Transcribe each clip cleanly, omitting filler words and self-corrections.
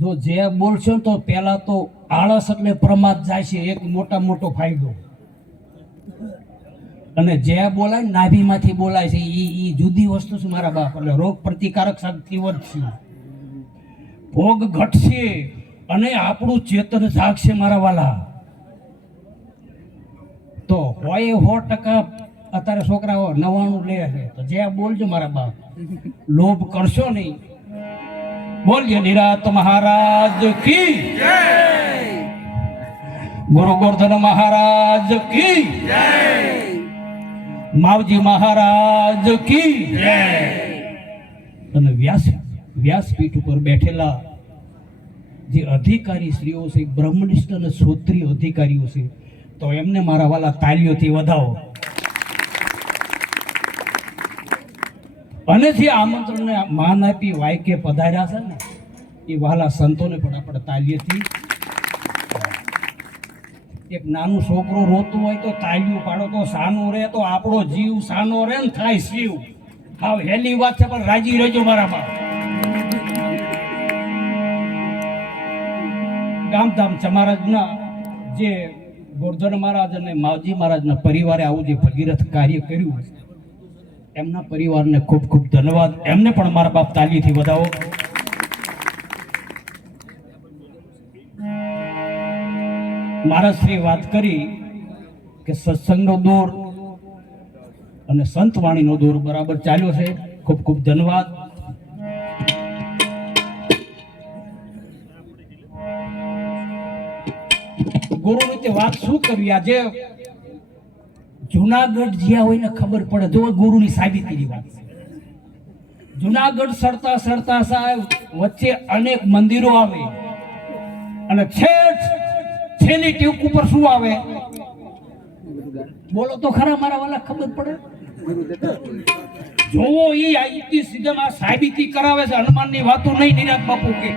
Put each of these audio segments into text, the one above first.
જો જે બોલશો તો પહેલા તો આળસ એટલે પ્રમાદ જાય છે, એક મોટો ફાયદો. અને જે બોલાય નાભીમાંથી બોલાય છે એ જુદી વસ્તુ છે મારા બાપ. એટલે રોગ પ્રતિકારક શક્તિ વધશે, ભોગ ઘટશે અને આપણું ચેતન જાગશે મારા વાલા. તો હોય 100% અત્યારે છોકરાઓ 99 લે છે, તો જે બોલજો મારા બાપ, લોભ કરશો નહીં. બોલીએ નિરાત મહારાજ કી જય, ગુરુ ગોરધન મહારાજ કી જય, માવજી મહારાજ કી જય. અને વ્યાસપીઠ ઉપર બેઠેલા જે અધિકારી શ્રીઓ છે, બ્રહ્મનિષ્ઠ અને ક્ષોત્રિય અધિકારીઓ છે, તો એમને મારા વાલા તાલીઓથી વધાવો. અને જે આમંત્રણને માન આપી વાયકે પધાર્યા છે ને, એ વાલા સંતોને પણ આપણે તાલીઓથી. એક નાનું છોકરો રોતું હોય તો તાલીઓ પાડો તો સાનો રહે, તો આપણો જીવ સાનો રહે ને થાય શિવ. હાવ હેલી વાત છે, પણ રાજી રહેજો મારા બાપ. ગામધામ મહારાજના જે ગોરધન મહારાજ અને માવજી મહારાજના પરિવારે આવું જે ભગીરથ કાર્ય કર્યું, એમના પરિવારને ખૂબ ખૂબ ધન્યવાદ. એમને પણ મારા બાપ તાલીથી વધાવો. મહારાજ શ્રી વાત કરી કે સત્સંગનો દોર અને સંતવાણીનો દોર બરાબર ચાલ્યો છે. ખૂબ ખૂબ ધન્યવાદ. ગુરુ રીતે વાત શું કરવી? આજે જુનાગઢ જ્યાં હોય ને ખબર પડે, જો ગુરુની સાબિતીની વાત. જુનાગઢ સરતા સાહેબ વચ્ચે અનેક મંદિરો આવે અને છેલ્લી ટીક ઉપર શું આવે? બોલો તો ખરા મારા વાલા, ખબર પડે. જોવો એ સીધા સાબિતી કરાવે છે. હનુમાનની વાતો નહીં, નિરાત બાપુ કે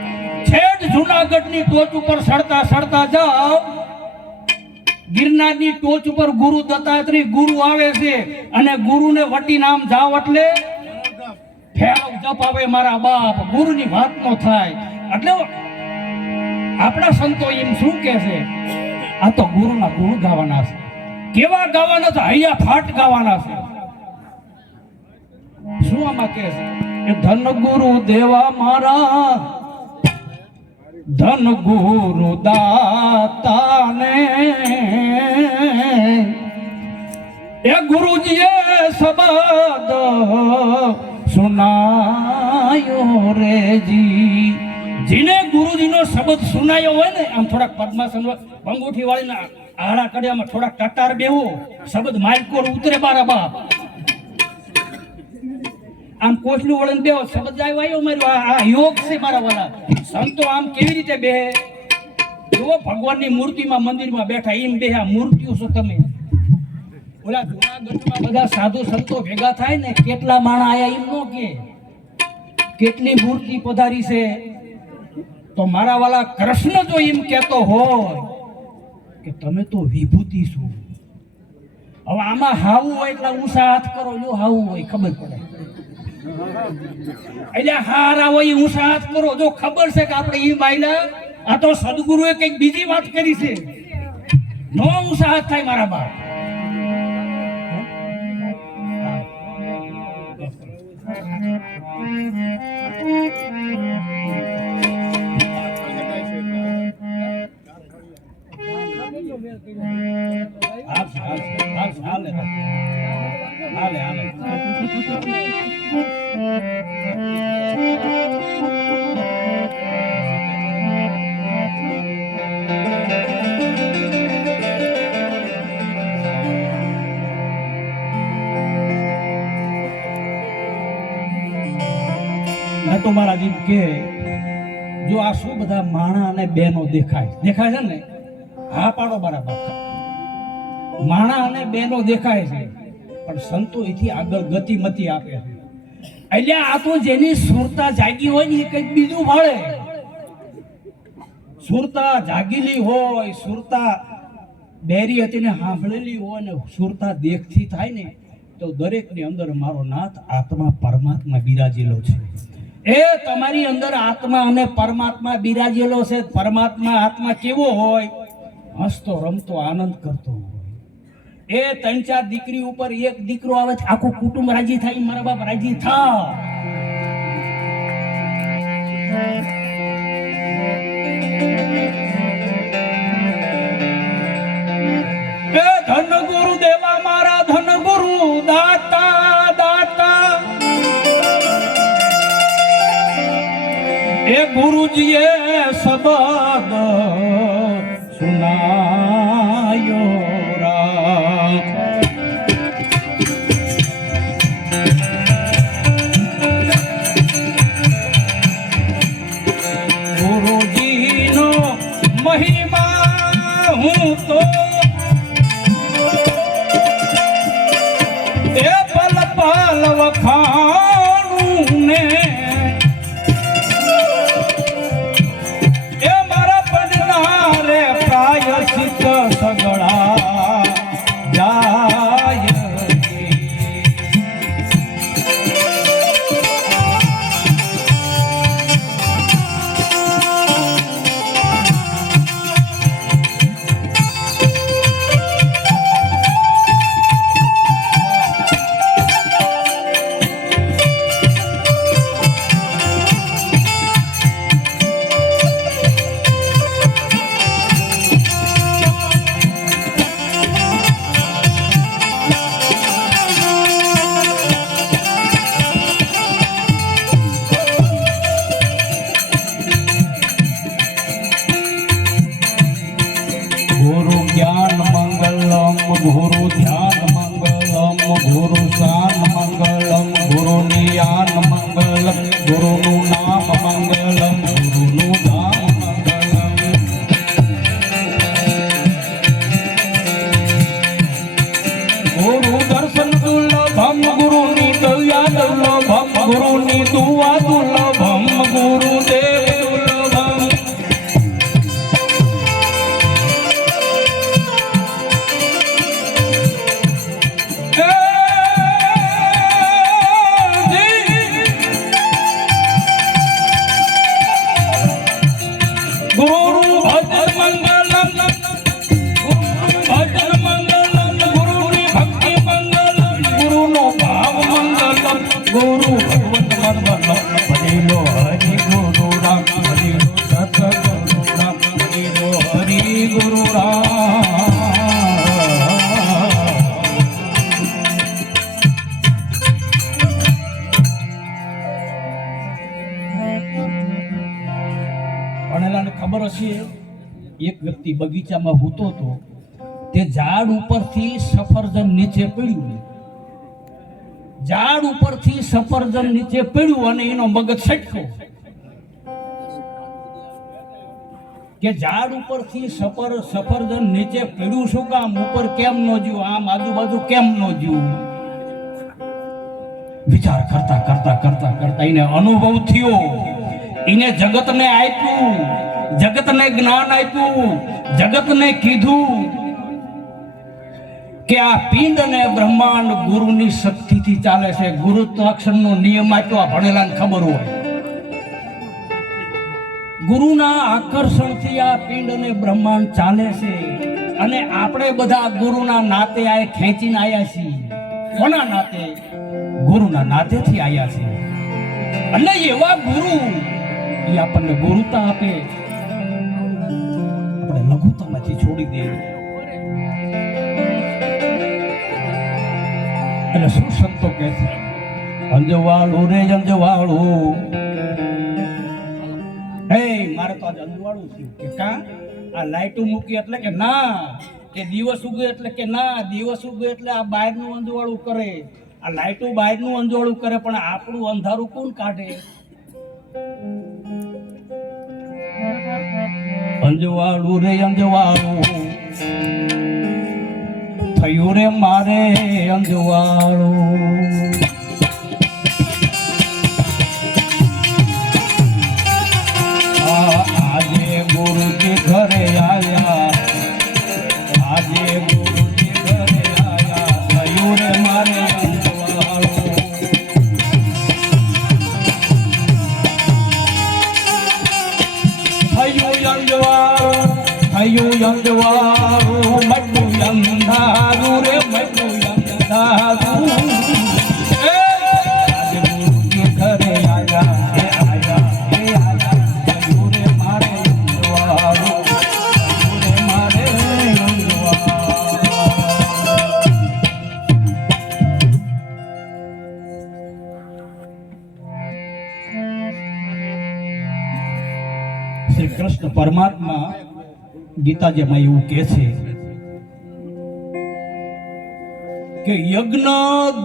છેટ જુનાગઢની ટોચ ઉપર સડતા જાઓ, ગિરનારની ટોચ ઉપર ગુરુ દત્તાત્રેય ગુરુ આવે છે, અને ગુરુને વટી નામ જાવ એટલે ફેરવ જપ આવે મારા બાપ. ગુરુની વાત નો થાય. એટલે આપણા સંતો એમ શું કે છે? આ તો ગુરુના ગુણ ગાવાના છે. કેવા ગાવાના છે? હૈયા ફાટ ગાવાના છે. શું આમાં કે છે? એ ધન ગુરુ દેવા મારા, ધન ગુરુ દાતાને, એ ગુરુજીએ શબ્દ સુનાયો રેજી. જીને ગુરુજીનો શબ્દ સુનાયો હોય ને, આમ થોડાક પદ્માસન અંગૂઠી વાળીને આડા કડિયામાં થોડાક કટાર બેવો, શબ્દ માલકોર ઉતરે મારા બાપ. આમ કોચલું વળીને બેવો, શબ્દ આવ્યો મારો. આ યોગ છે મારા વાલા. સંતો આમ કેવી રીતે બેહે? જો ભગવાનની મૂર્તિમાં મંદિરમાં બેઠા એમ બેહા મૂર્તિઓ છો તમે. ઓલા જુનાગઢમાં બધા સાધુ સંતો ભેગા થાય ને, કેટલા માણા આયા એમ નો કે, કેટલી મૂર્તિ પધારી છે. તો મારા વાલા કૃષ્ણ જો એમ કહેતો હોય કે તમે તો વિભૂતિ છો, હવે આમાં હાવું હોય એટલે ઊંચા હાથ કરો. જો હાવું હોય ખબર પડે, એટલે હારા હોય ઊંચા હાથ કરો. જો ખબર છે કે આપણે ઈ માયલા, આ તો સદગુરુએ કંઈક બીજી વાત કરી છે, નો ઊંચા હાથ થાય મારા બાપ. તો મારા જીવ કે જો આ શું બધા માણા અને બેનો દેખાય છે ને, હા પાડો બરાબર. માણા અને બેનો દેખાય છે, પણ સંતો એથી આગળ ગતિમતી આપે છે. એટલે આ તો જેની સુરતા જાગી હોય ને એ કંઈક બીજું ભાળે. સુરતા જાગીલી હોય, સુરતા બેરી હતી ને સાંભળેલી હોય ને, સુરતા દેખથી થાય ને, તો દરેકની અંદર મારો નાથ આત્મા પરમાત્મા બિરાજેલો છે. એ તમારી અંદર આત્મા અને પરમાત્મા બિરાજેલો છે. પરમાત્મા આત્મા કેવો હોય? હસતો રમતો આનંદ કરતો હોય. એ 3-4 દીકરી ઉપર એક દીકરો આવે છે, આખું કુટુંબ રાજી થાય. મારા બાપ રાજી થા. એ ધન ગુરુ દેવા મારા ધન ગુરુ દાતા દાતા. એ ગુરુજીએ શબ્દ સુનાયો રા. ગુરુજીનો મહિમા હું તો એ પલ પલ વખાણું ને. એ મારા પડનારે પ્રાયશ્ચિત સગળા જાય. ગુરુ જ્ઞાન મંગલમ ગુરુ ધ્યાન મંગલમ ગુરુ શાન મંગલમ ગુરુ નિયાન મંગલમ ગુરુનું નામ મંગલમ ગુરુનું ધામ મંગલમ. ગુરુ દર્શન દુર્લભમ ગુરુની દયા દુર્લભમ ગુરુની દુઆ દુર્લભમ ગુરુદેવ દુર્લભમ. ગુરુ ભજન મંગલમ ભજન મંગલમ ગુરુની ભક્તિ મંગલમ ગુરુનો ભાવ મંગલમ ગુરુ ભગવત મંગલમ. હરિલો હરિ ગુરુ રામ હરિલો સત ગુરુ રામ હરિલો હરિ ગુરુ ભણેલાને ખબર હશે, એક વ્યક્તિ બગીચામાં સૂતો હતો. તે ઝાડ ઉપરથી સફરજન નીચે પડ્યું. ઝાડ ઉપરથી સફરજન નીચે પડ્યું અને એનો મગજ છટક્યો કે ઝાડ ઉપરથી સફરજન નીચે પડ્યું શું કામ? ઉપર કેમ ન જ્યું? આમ આજુબાજુ કેમ ન જ્યું? વિચાર કરતા કરતા કરતા કરતા એને અનુભવ થયો. એને જગતને આપ્યું, જગતને જ્ઞાન આપ્યું, જગતને કીધું કે આ પિંડ અને બ્રહ્માંડ ગુરુની શક્તિથી ચાલે છે. ગુરુત્વાકર્ષણનો નિયમ આપ્યો. આ ભણેલાને ખબર હોય. ગુરુના આકર્ષણથી આ પિંડ અને બ્રહ્માંડ ચાલે છે. અને આપણે બધા ગુરુના નાતે આ ખેંચીને આવ્યા છીએ. કોના નાતે? ગુરુના નાતેથી આવ્યા છીએ. એટલે એવા ગુરુ એ આપણને ગુરુતા આપે, આપણે લઘુતામાંથી છોડી દે. એટલે શું સંતો કહે છે? અંજવાળું રે અંજવાળું. હે મારે તો આજ અંજવાળું થયું કે કા આ લાઈટો મૂકી એટલે કે ના, કે દિવસ ઉગે એટલે કે ના, દિવસ ઉગે એટલે આ બહારનું અંજવાળું કરે, આ લાઈટો બહારનું અંજવાળું કરે, પણ આપણું અંધારું કોણ કાઢે? અંજવાળું રે અંજવાળું થયું રે મારે અંજવાળું. આજે ગુરુજી ઘરે આયા, આજે ગુરુજી ઘરે આયા થયું રે મારે અંજવાળું. થયું અંધવારું મટું અંધારું રે મટું અંધારું એ આજે ગુરુજી ઘરે આયા હે આયા હે આયા થયું રે મારે અંધવારું થયું રે મારે શ્રી કૃષ્ણ પરમાત્મા ગીતાજીમાં એવું કહે છે કે યજ્ઞ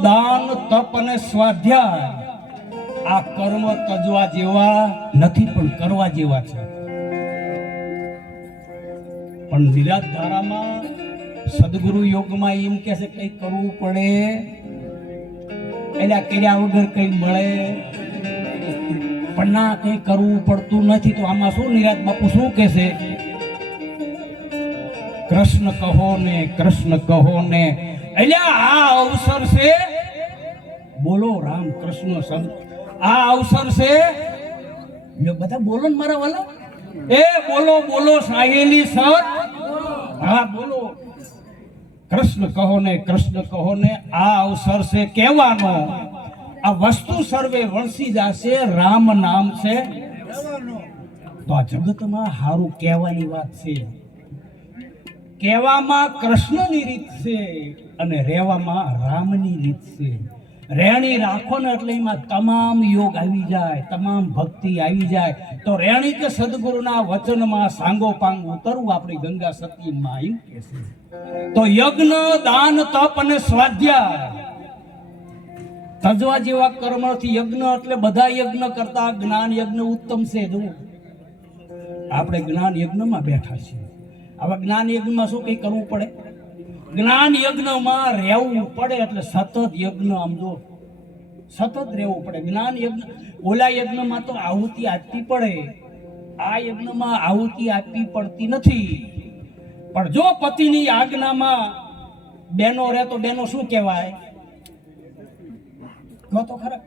દાન તપ અને સ્વાધ્યાય આ કર્મ તજવા જેવા નથી પણ કરવા જેવા છે. પણ નિરાત ધારામાં સદગુરુ યોગમાં એમ કહે છે કઈ કરવું પડે એના કર્યા વગર કઈ મળે પણ ના કઈ કરવું પડતું નથી. તો આમાં શું નિરાત બાપુ શું કહે છે? કૃષ્ણ કહો ને એટલે આ અવસર છે બોલો રામ કૃષ્ણ શબ્દ આ અવસર છે બધા બોલો ને મારા વાલા એ બોલો સાહેલી સત હા બોલો કૃષ્ણ કહો ને આ અવસર છે કહેવાનો આ વસ્તુ સર્વે વણસી જશે રામ નામ છે તો આ જગતમાં હારું કહેવાની વાત છે. કહેવામાં કૃષ્ણની રીત છે અને રહેવામાં રામની રીત છે. રેણી રાખો ને એટલે એમાં તમામ યોગ આવી જાય, તમામ ભક્તિ આવી જાય. તો રેણી કે સદગુરુના વચનમાં સાંગો પાંગ ઉતરવું આપણી ગંગા સતીમાં એમ કે છે. તો યજ્ઞ દાન તપ અને સ્વાધ્યાય તજવા જેવા કર્મથી યજ્ઞ એટલે બધા યજ્ઞ કરતા જ્ઞાન યજ્ઞ ઉત્તમ છે. જો આપણે જ્ઞાન યજ્ઞમાં બેઠા છીએ. હવે જ્ઞાન યજ્ઞમાં શું કઈ કરવું પડે? જ્ઞાન યજ્ઞમાં રહેવું પડે એટલે સતત યજ્ઞ આમ જો સતત રહેવું પડે. જ્ઞાન યજ્ઞ ઓલા યજ્ઞમાં તો આહુતિ આપવી પડે, આ યજ્ઞમાં આહુતિ આપવી પડતી નથી. પણ જો પતિની આજ્ઞામાં બેનો રહે તો બેનો શું કહેવાય? તો ખરા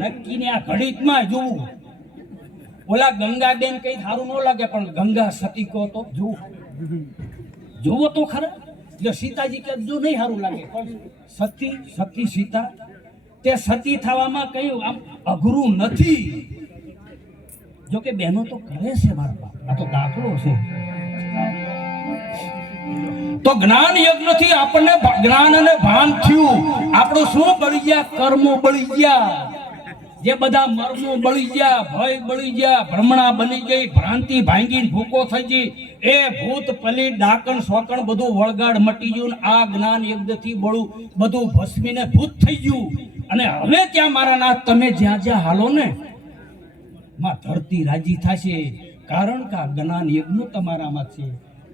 નક્કી ને આ ઘડીકમાં જોવું. ઓલા ગંગાબેન કઈ સારું ન લાગે પણ ગંગા સતી કહો તો જોવો તો ખરા. જો સીતાજી કે જો નહીં સારું લાગે પણ સતી સીતા તે સતી થવામાં કઈ આમ અઘરું નથી. જો કે બહેનો તો કરે છે મારા બાપ, આ તો દાખલો છે. તો જ્ઞાન યજ્ઞ થી આપણને જ્ઞાન અને ભાન થયું. આપણું શું બળી ગયા? કર્મો બળી ગયા. જે બધા મર્મો બળી ગયા, ભય બળી ગયા, ભ્રમણા બની ગઈ, ભ્રાંતિ ભાંગીને ભૂકો થઈ ગઈ, એ ભૂત પલી ડાકણ સોકણ બધું વળગાડ મટી ગયું. આ જ્ઞાન યજ્ઞથી બળું બધું ભસ્મીને ભૂત થઈ ગયું. અને હવે ત્યાં મારા નાથ તમે જ્યાં જ્યાં હાલો ને માં ધરતી રાજી થશે. કારણ કે આ જ્ઞાન યજ્ઞ તમારામાં છે.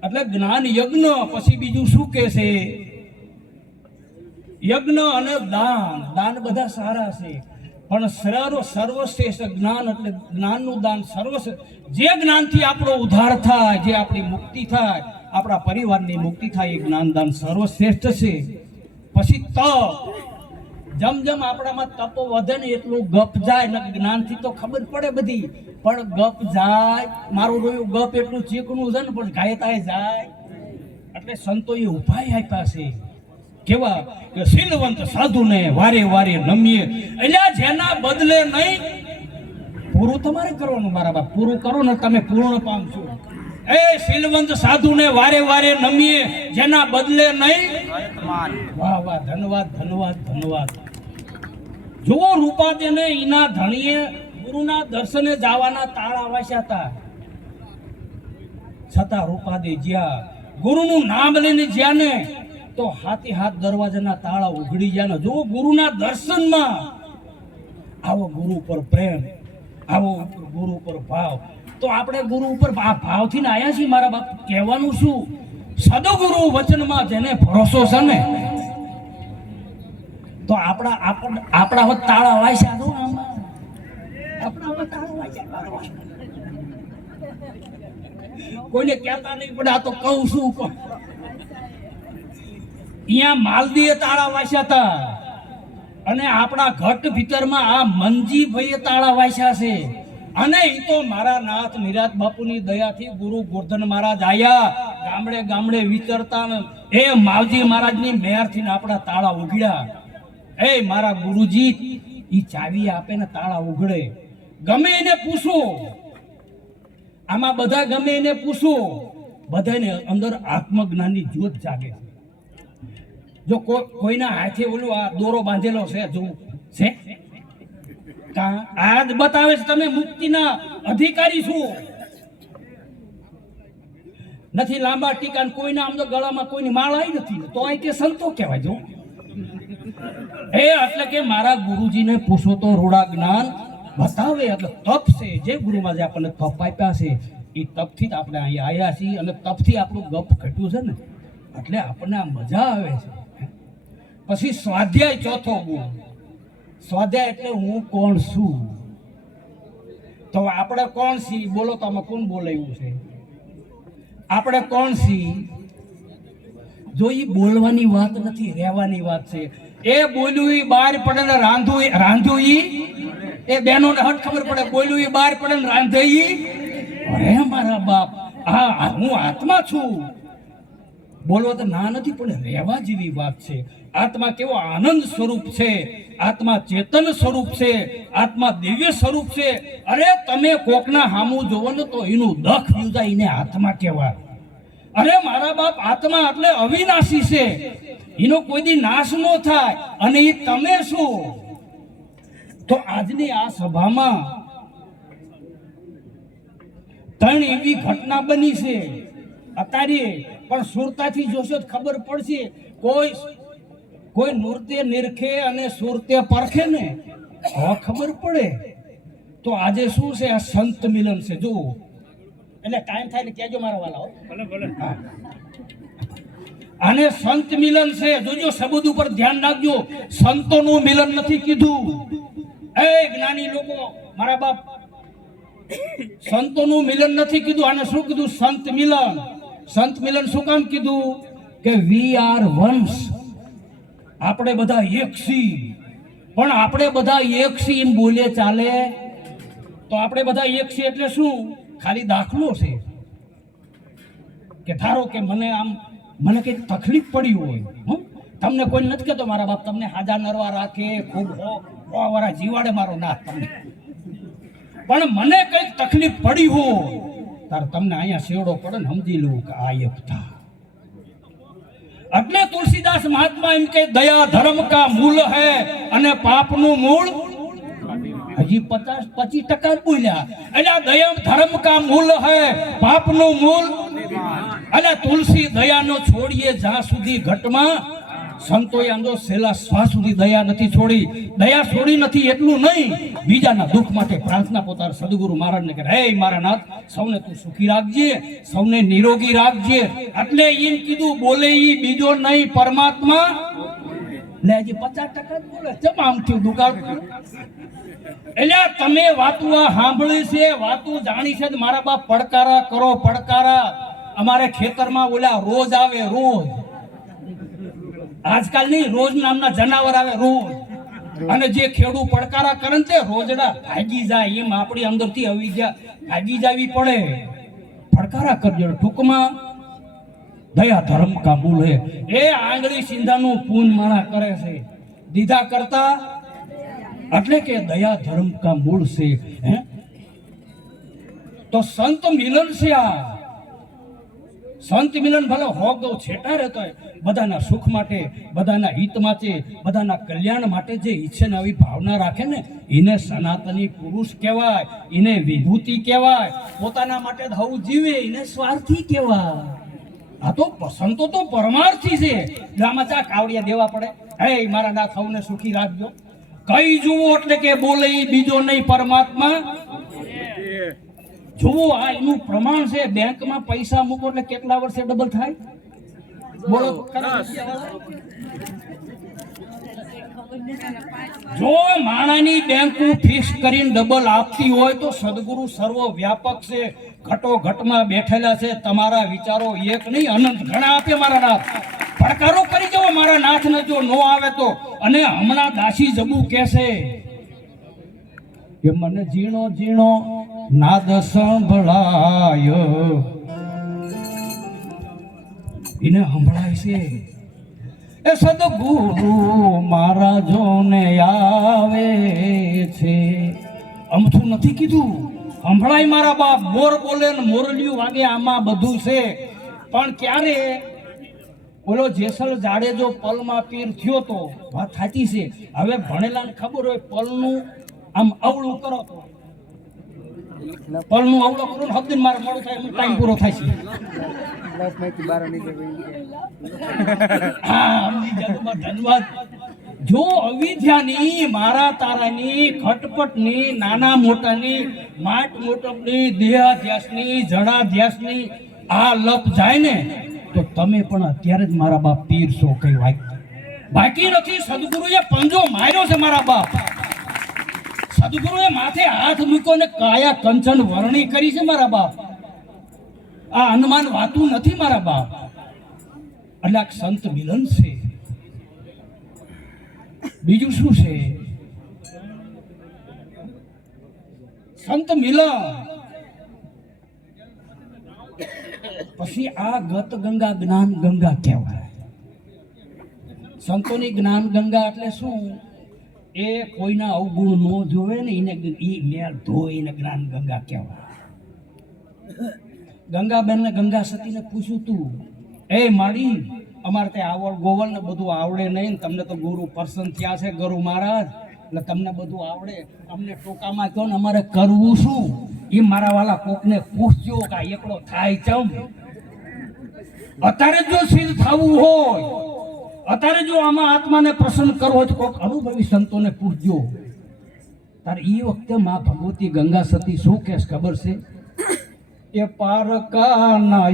એટલે જ્ઞાન યજ્ઞ પછી બીજું શું કે છે? યજ્ઞ અને દાન બધા સારા છે પણ સર્વશ્રેષ્ઠ જ્ઞાન એટલે જ્ઞાનનું દાન સર્વશ્રેષ્ઠ. જે જ્ઞાનથી આપણો ઉદ્ધાર થાય, જે આપણી મુક્તિ થાય, આપણા પરિવારની મુક્તિ થાય, એ જ્ઞાન દાન સર્વશ્રેષ્ઠ છે. પછી તપ, જેમ આપણામાં તપ વધે ને એટલું ગપ જાય. ને જ્ઞાનથી તો ખબર પડે બધી પણ ગપ જાય. મારું રોયું ગપ એટલું ચીકણું છે ને પણ ગાયતાય જાય. એટલે સંતોએ ઉપાય આપ્યા છે. કેવા કે શીલવંત સાધુને વારે વારે નમીએ. એટલે જેના બદલે નહીં, પૂરું તમારે કરવાનું મારા બાપ. પૂરું કરો ને તમે પૂર્ણ પામશો. એ શીલવંત સાધુને વારે વારે નમીએ, જેના બદલે નહીં. વાહ વાહ, ધન્યવાદ. જુઓ રૂપાદેને ઈના ધણીએ ગુરુના દર્શને જવાના તાળા વાસ્યા હતા. છતાં રૂપાદે જ્યાં ગુરુનું નામ લઈને જ્યાં ને તો હાથી હાથ દરવાજાના તાળા ઉઘડી ગયા. જો ગુરુના દર્શનમાં આવો ગુરુ પર પ્રેમ, આવો ગુરુ પર ભાવ. તો આપણે ગુરુ ઉપર ભાવથી આયા છીએ મારા બાપ. કહેવાનું શું? સદગુરુ વચનમાં જેને ભરોસો છે ને, તો આપણા હોત તાળા વાસ્યા દો. કોઈને કહેતા નહીં પડે. આ તો કહું છું પણ અહીંયા માલદીએ તાળા વાસ્યા હતા અને આપણા ઘટ ભીતરમાં આ મનજીભાઈએ તાળા વાસ્યા છે. અને એ તો મારા નાથ નિરાત બાપુની દયાથી ગુરુ ગોરધન મહારાજ આયા, ગામડે ગામડે વિચરતા ને એ માવજી મહારાજની મહેરથી આપણા તાળા ઉઘડ્યા. એ મારા ગુરુજી ઈ ચાવી આપે ને તાળા ઉઘડે. ગમે એને પૂછો, આમાં બધા ગમે એને પૂછો, બધાને અંદર આત્મજ્ઞાનની જ્યોત જાગે છે. જો કોઈના હાથે ઓલું આ દોરો બાંધેલો છે જોવું છે, આજ બતાવે છે તમે મુક્તિના અધિકારી છો. નથી લાંબા ટીકા, કોઈના આમ તો ગળામાં કોઈની માળ આવી નથી, તો આ કે સંતો કહેવાય. જો એટલે કે મારા ગુરુજીને પૂછો તો રૂડા જ્ઞાન બતાવે. એટલે તપ છે, જે ગુરુમાં જે આપણને તપ આપ્યા છે એ તપથી જ આપણે અહીંયા આવ્યા છીએ, અને તપથી આપણું ગપ ઘટ્યું છે ને, એટલે આપણને આ મજા આવે છે. પછી સ્વાધ્યાય, ચોથો ગુણ સ્વાધ્યાય. એટલે હું કોણ છું? તો આપણે કોણ છીએ? બોલો તો આમાં કોણ બોલાવ્યું છે? આપણે કોણ છીએ? જો એ બોલવાની વાત નથી, રહેવાની વાત છે. એ બોલ્યું એ બહાર પડે ને રાંધ્યું એ બહેનોને હટ ખબર પડે. બોલ્યું એ બહાર પડે ને રાંધે અરે મારા બાપ, હા હું આત્મા છું. બોલવા તો ના નથી, પણ રહેવા જેવી વાત છે. આત્મા કેવો આનંદ સ્વરૂપ છે, આત્મા ચેતન સ્વરૂપ છે, આત્મા દિવ્ય સ્વરૂપ છે. અરે તમે કોકના હામું જોવો ને તો એનું દખ યુજાય, એને આત્મા કહેવાય. અરે મારા બાપ, આત્મા એટલે અવિનાશી છે, એનો કોઈ દી નાશ ન થાય. અને એ તમે શું? તો આજની આ સભામાં ત્રણ એવી ઘટના બની છે અત્યારે, પણ સુરતાથી જોશો તો ખબર પડશે. કોઈ નૃત્ય નિરખે અને સુરતે પરખે ને હવે ખબર પડે. તો આજે શું છે? આ સંત મિલન છે. જો એટલે ટાઈમ થાય ને કહેજો મારા વાલા. આને સંત મિલન છે. જોજો શબ્દ ઉપર ધ્યાન રાખજો. સંતોનું મિલન નથી કીધું. એ જ્ઞાની લોકો મારા બાપ, સંતોનું મિલન નથી કીધું. આને શું કીધું? સંત મિલન. સંત મિલન શું કામ કીધું? કે વી આર વન્સ, આપણે બધા એક છીએ. પણ આપણે બધા એક છીએ એમ બોલે ચાલે? તો આપણે બધા એક છીએ એટલે શું? ખાલી દાખલો છે કે ધારો કે મને કઈ તકલીફ પડી હોય, તમને કોઈ નથી કહેતો મારા બાપ તમને હાજા નરવા રાખે, ખૂબ વાળા જીવાડે મારો નાથ તમને, પણ મને કઈક તકલીફ પડી હોય તાર તમને અહીંયા શેવડો પડે ને સમજી લઉં કે આ એકતા. એટલે તુલસીદાસ મહાત્મા એમ કે દયા ધર્મ કા મૂળ હૈ અને પાપનું મૂળ હજી 25% જ બોલ્યા. એટલે દયા ધર્મ કા મૂળ હૈ, પાપનું મૂળ. અને તુલસી દયાનો છોડીએ જ્યાં સુધી ઘટમાં, સંતોએ આંદો છેલ્લા શ્વાસ સુધી દયા નથી છોડી. દયા છોડી નથી એટલું નહીં, બીજાના દુઃખ માટે પ્રાર્થના પોતાના સદગુરુ મહારાજને કરે, હે મારા નાથ, સૌને તું સુખી રાખજે, સૌને નિરોગી રાખજે. એટલે એમ કીધું, બોલે ઈ બીજો નહીં પરમાત્મા. એટલે હજી 50% જ બોલે. ચમ આમ થયું દુકાળ? એટલે તમે વાતું આ સાંભળી છે, વાતું જાણી છે, મારા બાપ પડકારા કરો, પડકારા. અમારે ખેતરમાં ઓલા રોજ આવે, રોજ આજકાલ નહીં, રોજ નામના જનાવર આવે રોજ. અને જે ખેડૂ પડકારા કરે ને તે રોજડા ભાગી જાય. એમ આપણી અંદરથી ભાગી જવી પડે. પડકારા કરજો. ટૂંકમાં દયા ધર્મ કા મૂળ હે. એ આંગળી સિંધાનું પૂન માણા કરે છે દીધા કરતા, એટલે કે દયા ધર્મ કા મૂળ છે. તો સંત મિલન છે. આ સંત મિલન ભલે હોગો છેટા રહેતો હોય, બધાના સુખ માટે, બધાના હિત માટે, બધાના કલ્યાણ માટે જે ઈચ્છે ને આવી ભાવના રાખે ને, એને સનાતની પુરુષ કહેવાય, એને વિભૂતિ કહેવાય. પોતાના માટે હવું જીવે એને સ્વાર્થી કહેવાય. આ તો સંતો તો પરમાર્થી છે. આમાં ચા કાવડિયા દેવા પડે? હે મારા નાથ, સૌને સુખી રાખજો. કઈ જુઓ એટલે કે બોલે બીજો નહીં પરમાત્મા. જુઓ, આ એનું પ્રમાણ છે. બેંકમાં પૈસા મૂકો એટલે કેટલા વર્ષે ડબલ થાય? બોલો. જો માણાની બેંક ફિક્સ કરીને ડબલ આપતી હોય તો સદગુરુ સર્વ વ્યાપક છે, ઘટો ઘટમાં બેઠેલા છે. તમારા વિચારો એક નહીં અનંત ઘણા આપે મારા નાથ. પડકારો કરી જવો મારા નાથને, જો નો આવે તો. અને હમણાં દાસી જબુ કહેશે કે મને ઝીણો ઝીણો નાદ સંભળાય, એને સંભળાય છે એ સદગુરુ મહારાજોને આવે છે. અમથું નથી કીધું, સંભળાય મારા બાપ. મોર બોલે ને મોરલિયું વાગે, આમાં બધું છે. પણ ક્યારે બોલો જેસલ જાડેજો પલમાં પીર થયો તો વાત સાચી છે. હવે ભણેલાને ખબર હોય પલનું આમ અવળું કરો તો પલનું અવળું કરો ને હબદીન મારે મોડું થાય, ટાઈમ પૂરો થાય છે. ધન્યવાદ. જો અવિદ્યાની મારા તારાની ખટપટની નાના મોટાની માટ મોટપની દેહાધ્યાસની જડાધ્યાસની આ લપ જાય ને તો તમે પણ અત્યારે જ મારા બાપ પીર છો કઈ બાકી નથી. સદગુરુએ પંજો માર્યો છે મારા બાપ. સદગુરુએ માથે હાથ મૂક્યો ને કાયા કંચન વર્ણી કરી છે મારા બાપ. આ અનુમાન વાતું નથી મારા બાપ. એટલે આ સંત મિલન છે. બીજું શું છે? સંત મિલન. પછી આ ગત ગંગા જ્ઞાન ગંગા કહેવાય. સંતોની જ્ઞાન ગંગા એટલે શું? એ કોઈના અવગુણ ન જોવે ને એને મેળ ધોઈને જ્ઞાન ગંગા કહેવાય. ગંગાબેન ને ગંગા સતીને પૂછ્યું તું, એ માડી અમારે ત્યાં આવડ ગોવલ ને બધું આવડે નહીં, તમને તો ગુરુ પર્સન થયા છે ગુરુ મહારાજ, એટલે તમને બધું આવડે, અમને ટોકામાં કહો ને અમારે કરવું શું? એ મારા વાલા કોકને પૂછજો કે આ એકડો થાય ચમ. અત્યારે જો સિદ્ધ થવું હોય, અત્યારે જો આમાં આત્માને પ્રસન્ન કરવો હોય તો કોક અનુભવી સંતોને પૂછજો. તારે એ વખતે માં ભગવતી ગંગા સતી શું કહેશ ખબર છે? એ પારકાના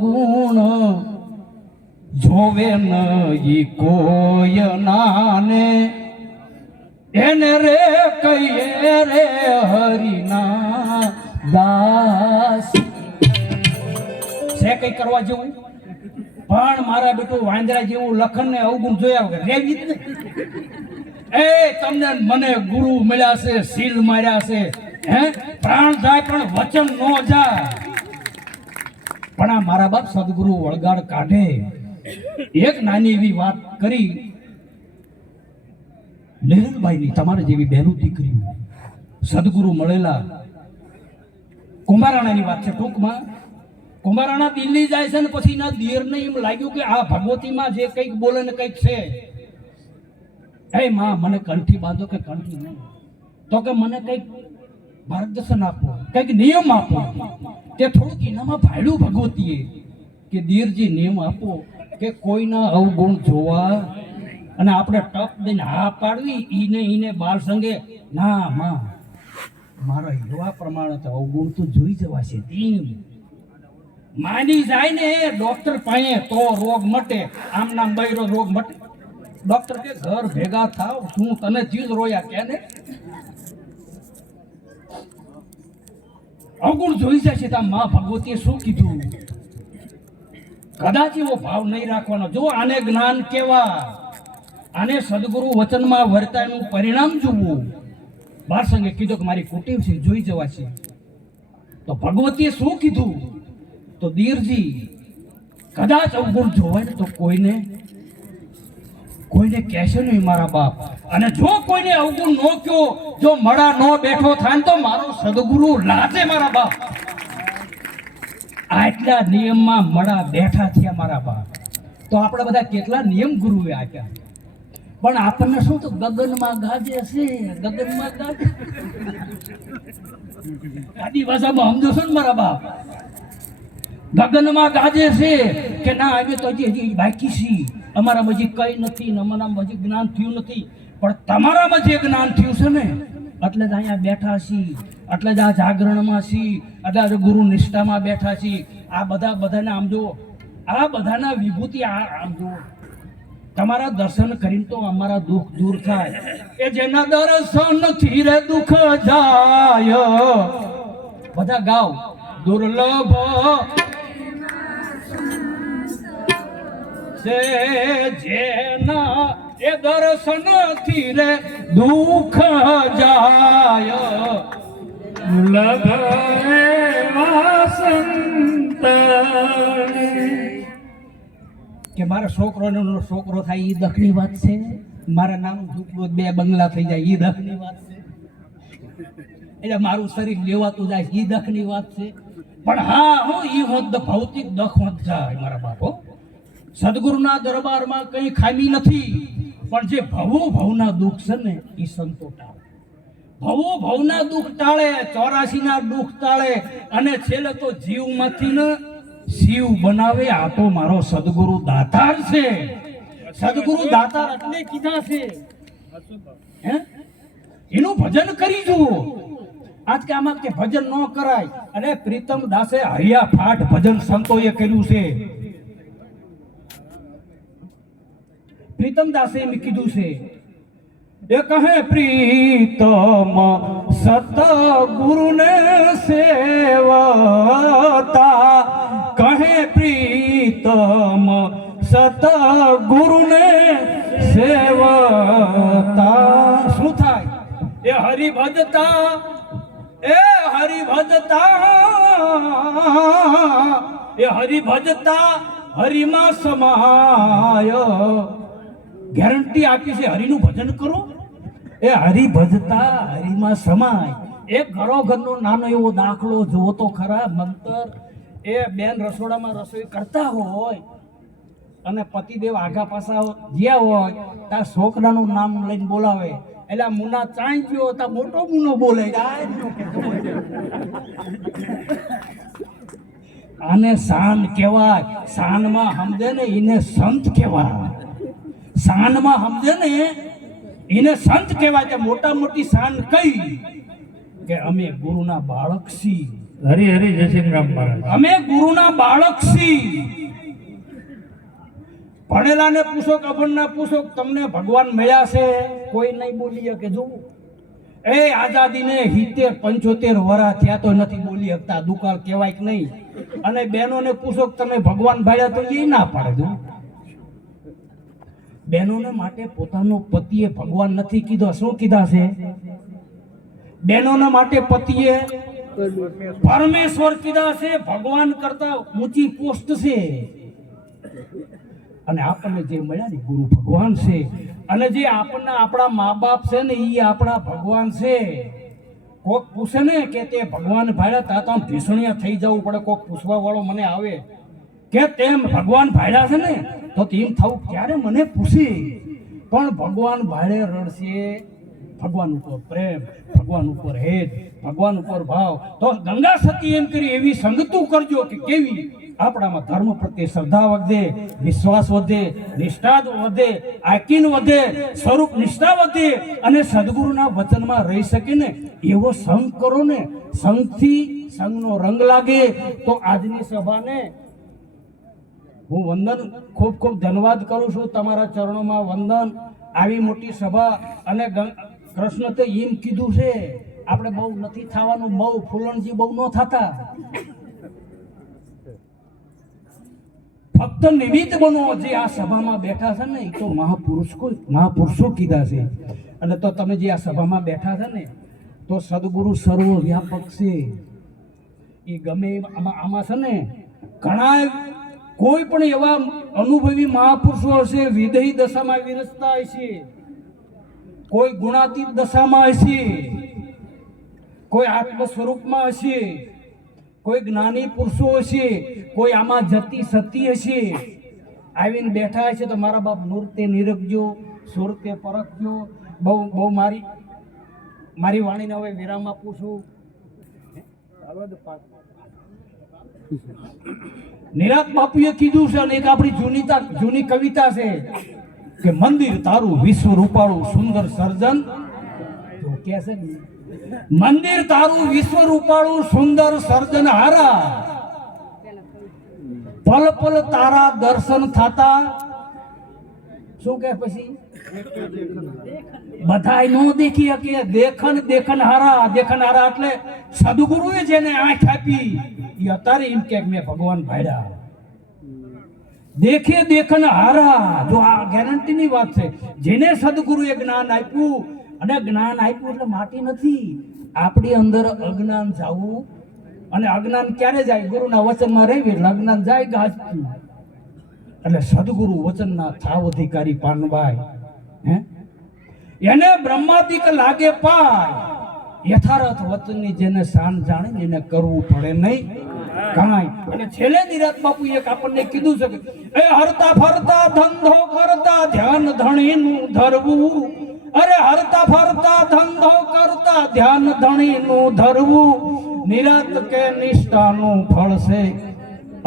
ગુણ જોવે નહીં કોઈ નાને, એને રે કહીએ રે હરિના દાસ. છે કઈ કરવા જેવું? પણ મારા બેટું વાંદરા જેવું લખન ને અવગુણ જોયા વગર રેવી જ ને. એ તમને મને ગુરુ મળ્યા છે, સીલ માર્યા છે, હે પ્રાણ જાય પણ વચન નો જાય. પણ આ મારા બાપ સદગુરુ વળગાડ કાઢે. એક નાની એવી વાત કરી લહેરબાઈની, તમારે જેવી બહેનું દીકરી સદગુરુ મળેલા. કુંભારાણાની વાત છે ટૂંકમાં. કુંભારાણા દિલ્હી જાય છે ને પછી ના દિયરને એમ લાગ્યું કે આ ભગવતીમાં જે કંઈક બોલે ને કંઈક છે. હે માં મને કંઠી બાંધો કે કંઠી નહીં, તો કે મને કંઈક માર્ગદર્શન આપો, કંઈક નિયમ આપો. તે થોડુંક એનામાં ભાડ્યું ભગવતીએ કે દીરજી નિયમ આપો કે કોઈના અવગુણ જોવા અને આપણે ટપ દઈને હા પાડવી, ઈને બાળ સંગે ના માં મારા એવા પ્રમાણે તો અવગુણ તો જોઈ જવાશે. માની જાય ને ડોક્ટર પાસે તો રોગ મટે, આમ નામ બૈરો રોગ મટે. ડોક્ટર કે ઘર ભેગા થાવ, શું તને ચીજ રોયા કે ને અવગુણ જોઈ જશે. તા માં ભગવતીએ શું કીધું? કદાચ એવો ભાવ નહીં રાખવાનો. જો આને જ્ઞાન કેવા, આને સદગુરુ વચનમાં વર્તાયનું પરિણામ જોવું. બાર સંગે કીધું કે મારી કુટીર છે, જોઈ જવાશે. તો ભગવતીએ શું કીધું? તો દીરજી કદાચ અવગુણ જોવાય ને તો કોઈને કહેશે નહીં મારા બાપ. અને જો કોઈને અવગુણ નો કયો, જો મળા નો બેઠો થાય ને તો મારો સદગુરુ લાજે મારા બાપ. આટલા નિયમમાં મળા બેઠા થયા મારા બાપ. તો આપણે બધા કેટલા નિયમ ગુરુએ આપ્યા, પણ આપણને શું તો ગગનમાં ગાજે છે, ગગનમાં ગાજે. આદિ ભાષામાં સમજો છો ને મારા બાપ? ગગનમાં ગાજે છે કે ના આવી તો હજી બાકી છે, અમારામાં હજી કઈ નથી ને અમારામાં હજી જ્ઞાન થયું નથી. પણ તમારામાં જે જ્ઞાન થયું છે ને એટલે જ અહીંયા બેઠા છીએ, એટલે જ આ જાગરણમાં છીએ, એટલે જ ગુરુ નિષ્ઠામાં બેઠા છીએ. આ બધાને આમ જો, આ બધાના વિભૂતિ આમ જો. તમારા દર્શન કરીને તો અમારા દુઃખ દૂર થાય. એ જેના દર્શન થી રે દુઃખ જાય. બધા ગાવ દુર્લભ છે જેના એ દર્શનથી રે દુઃખ જાય લગરે વાસંત કે મારા છોકરોનો છોકરો થાય એ દખની વાત છે, મારા નામ ઝૂકડું 2 બંગલા થઈ જાય એ દખની વાત છે, એટલે મારું શરીર લેવાતું જાય એ દખની વાત છે. પણ હા હું એ હોત ભૌતિક દખ હોત જાય મારા બાપો. સદગુરુના દરબારમાં કંઈ ખામી નથી, પણ જે ભવના દુઃખ છે ને એ સંતો ટાળે. ભવના દુઃખ ટાળે, 84ના દુઃખ ટાળે, અને છેલ્લે તો જીવમાંથી ને શિવ બનાવે. આ તો મારો સદગુરુ દાતાર છે. સદગુરુ દાતાર એટલે કીધા છે હે એનું ભજન કરી જુઓ. આજ કે આમાં કે ભજન ન કરાય, અને પ્રીતમ દાસે હૈયા ફાટ ભજન સંતોએ કર્યું છે. પ્રીતમ દાસે એમ કીધું છે, એ કહે પ્રીતમ સતગુરુને સેવતા, કહે પ્રીતમ સતગુરુને સેવતા. શું થાય? એ હરિભજતા, એ હરિભજતા, એ હરિભજતા હરિમાં સમાય. ગેરંટી આપી છે હરિનું ભજન કરો, એ હરિભજતા હરિમાં સમાય. એક ઘરોઘરનો નાનો એવો દાખલો જોવો તો ખરા. મંતર એ બેન રસોડામાં રસોઈ કરતા હોય અને પતિદેવ આગા પાછા જ્યાં હોય ત્યાં છોકરાનું નામ લઈને બોલાવે, એટલે મુના ચાઈ ગયો તા મોટો મુનો બોલે. આને શાન કહેવાય. શાનમાં સમજે ને એને સંત કહેવાય. શાનમાં સમજે ને એને સંત કહેવાય. કે મોટા મોટી શાન કઈ કે અમે ગુરુના બાળક છીએ. હરી હરી જય શ્રી રામ મહારાજ. અમે ગુરુના બાળક છીએ. ભણેલાને પૂછો કે અભણને પૂછો, તમને ભગવાન મળ્યા છે? કોઈ નહીં બોલી શકે. જો એ આઝાદીને 70-75 વર્ષ થયા તો નથી બોલી શકતા. દુકાળ કહેવાય કે નહીં. અને બહેનોને પૂછો કે તમે ભગવાન ભાળ્યા તો એ ના પાડે. જો બહેનોને માટે પોતાનો પતિએ ભગવાન નથી કીધો. શું કીધા છે? બહેનોના માટે પતિએ પરમેશ્વર કીધા છે. ભગવાન કરતા ઊંચી પોસ્ટ છે. અને આપણને જે મળ્યા ને ગુરુ ભગવાન છે. અને જે આપણને આપણા મા બાપ છે ને એ આપણા ભગવાન છે. કોક પૂછે ને કે તે ભગવાન ભાડ્યા તા તો ભીષણિયા થઈ જવું પડે. કોક પૂછવા વાળો મને આવે કે તેમ ભગવાન ભાડ્યા છે ને તો તેમ થવું ક્યારે મને પૂછી. પણ ભગવાન ભાડે રડશે. ભગવાન ઉપર પ્રેમ, ભગવાન ઉપર હેત, ભગવાન ઉપર ભાવ. તો ગંગા સતી એમ કરી એવી સંગતું કરજો કે કેવી આપણામાં ધર્મ પ્રત્યે શ્રદ્ધા વધે, વિશ્વાસ વધે, નિષ્ઠા વધે, આકીન વધે, સ્વરૂપ નિષ્ઠા વધે, અને સદગુરુના વચનમાં રહી શકે ને એવો સંગ કરો ને. સંગથી સંગનો રંગ લાગે. તો આજની સભાને હું વંદન ખૂબ ખૂબ ધન્યવાદ કરું છું. તમારા ચરણોમાં વંદન. આવી મોટી સભા અને કૃષ્ણ તો એમ કીધું છે આપણે બહુ નથી થવાનું. બહુ ફૂલણજી બહુ ન થતા. ફક્ત નિમિત્ત બનો. જે આ સભામાં બેઠા છે ને એ તો મહાપુરુષો કીધા છે. અને તો તમે જે આ સભામાં બેઠા છે ને તો સદગુરુ સર્વ વ્યાપક છે. એ ગમે આમાં છે ને ઘણા કોઈ પણ એવા અનુભવી મહાપુરુષો હશે. વિદેહી દશામાં વિરસતા હશે, કોઈ ગુણાતીત દશામાં હશે, કોઈ આત્મ સ્વરૂપમાં હશે, કોઈ જ્ઞાની પુરુષો હશે, કોઈ આમાં જતી સતી હશે. આવીને બેઠા હશે તો મારા બાપ નૂરતે નિરખજો, સુરતે પરખજો. બહુ મારી વાણીને હવે વિરામ આપું છું. નિરાત બાપુએ કીધું છે, અને એક આપણી જૂની કવિતા છે કે મંદિર તારું વિશ્વ રૂપાળું સુંદર સર્જન. તો કે છે મંદિર તારું વિશ્વ રૂપાળું સુંદર સર્જન હારા, પલ પલ તારા દર્શન થાતા. શું કે પછી બધાય નો દેખી શકે. દેખન હારા. દેખન હારા એટલે સદગુરુએ જેને આંખ આપી એ અત્યારે એમ કે મેં ભગવાન ભાડ્યા. દેખે દેખન હારા. જો આ ગેરંટીની વાત છે. જેને સદગુરુએ જ્ઞાન આપ્યું, અને જ્ઞાન આપ્યું એટલે માટી નથી. આપણી અંદર અજ્ઞાન જાવું, અને અજ્ઞાન ક્યારે જાય? ગુરુના વચનમાં રહેવી એટલે અજ્ઞાન જાય ગાજતું. એટલે સદગુરુ વચનના થાવ અધિકારી પાનભાઈ, હે એને બ્રહ્માદિક લાગે પાય. યથાર્થ વચનની જેને શાન જાણે એને કરવું પડે નહીં કાંઈ. અને છેલ્લે નિરાત બાપુ એક આપણને કીધું છે કે એ હરતા ફરતા ધંધો કરતા ધ્યાન ધણીનું ધરવું. અરે હરતા ફરતા ધંધો કરતા ધ્યાન ધણીનું ધરવું. નિરાત કે નિષ્ઠાનું ફળ છે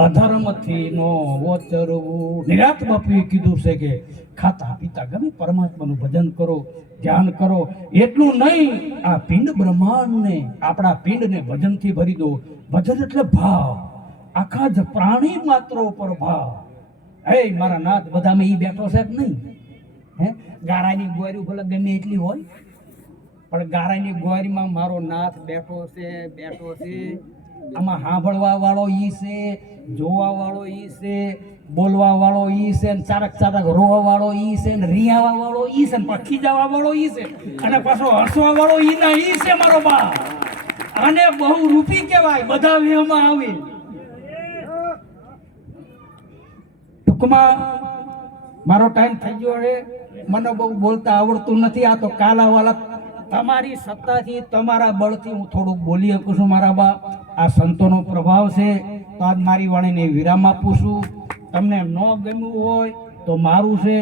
અધર્મથી નો વચરવું. નિરાત બાપુએ કીધું છે કે ખાતા પીતા ગમે પરમાત્માનું ભજન કરો, ધ્યાન કરો. એટલું નહીં, આ પિંડ બ્રહ્માંડને, આપણા પિંડને ભજનથી ભરી દો. ભજન એટલે ભાવ, આખા જ પ્રાણી માત્ર ઉપર ભાવ. હે મારા નાથ, બધામાં ઈ બેઠો છે કે નહીં? હે ગારાની ગોરી ભલે ગમે એટલી હોય, પણ ગારાની ગોરીમાં મારો નાથ બેઠો છે, બેઠો છે. આમાં સાંભળવા વાળો ઈ છે, જોવા વાળો ઈ છે, બોલવા વાળો ઈ છે, ને ચારક ચારક રોવા વાળો ઈ છે, ને રિયાવા વાળો ઈ છે, ને પખી જવા વાળો ઈ છે, અને પાછો હસવા વાળો ઈ ના ઈ છે મારો બાપ. આને બહુ રૂપી કહેવાય. બધા વેહમાં આવે. ટૂંકમાં મારો ટાઈમ થઈ ગયો છે. મને બહુ બોલતા આવડતું નથી. આ તો કાલાવાલા તમારી સત્તાથી, તમારા બળથી હું થોડુંક બોલી શકું છું મારા બાપ. આ સંતોનો પ્રભાવ છે. તો આજ મારી વાણીને વિરામ આપું છું. તમને ન ગમ્યું હોય તો મારું છે,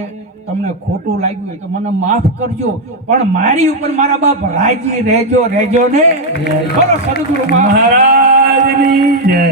તમને ખોટું લાગ્યું હોય તો મને માફ કરજો, પણ મારી ઉપર મારા બાપ રાજી રહેજો ને. બોલો સદગુરુ મહારાજની જય.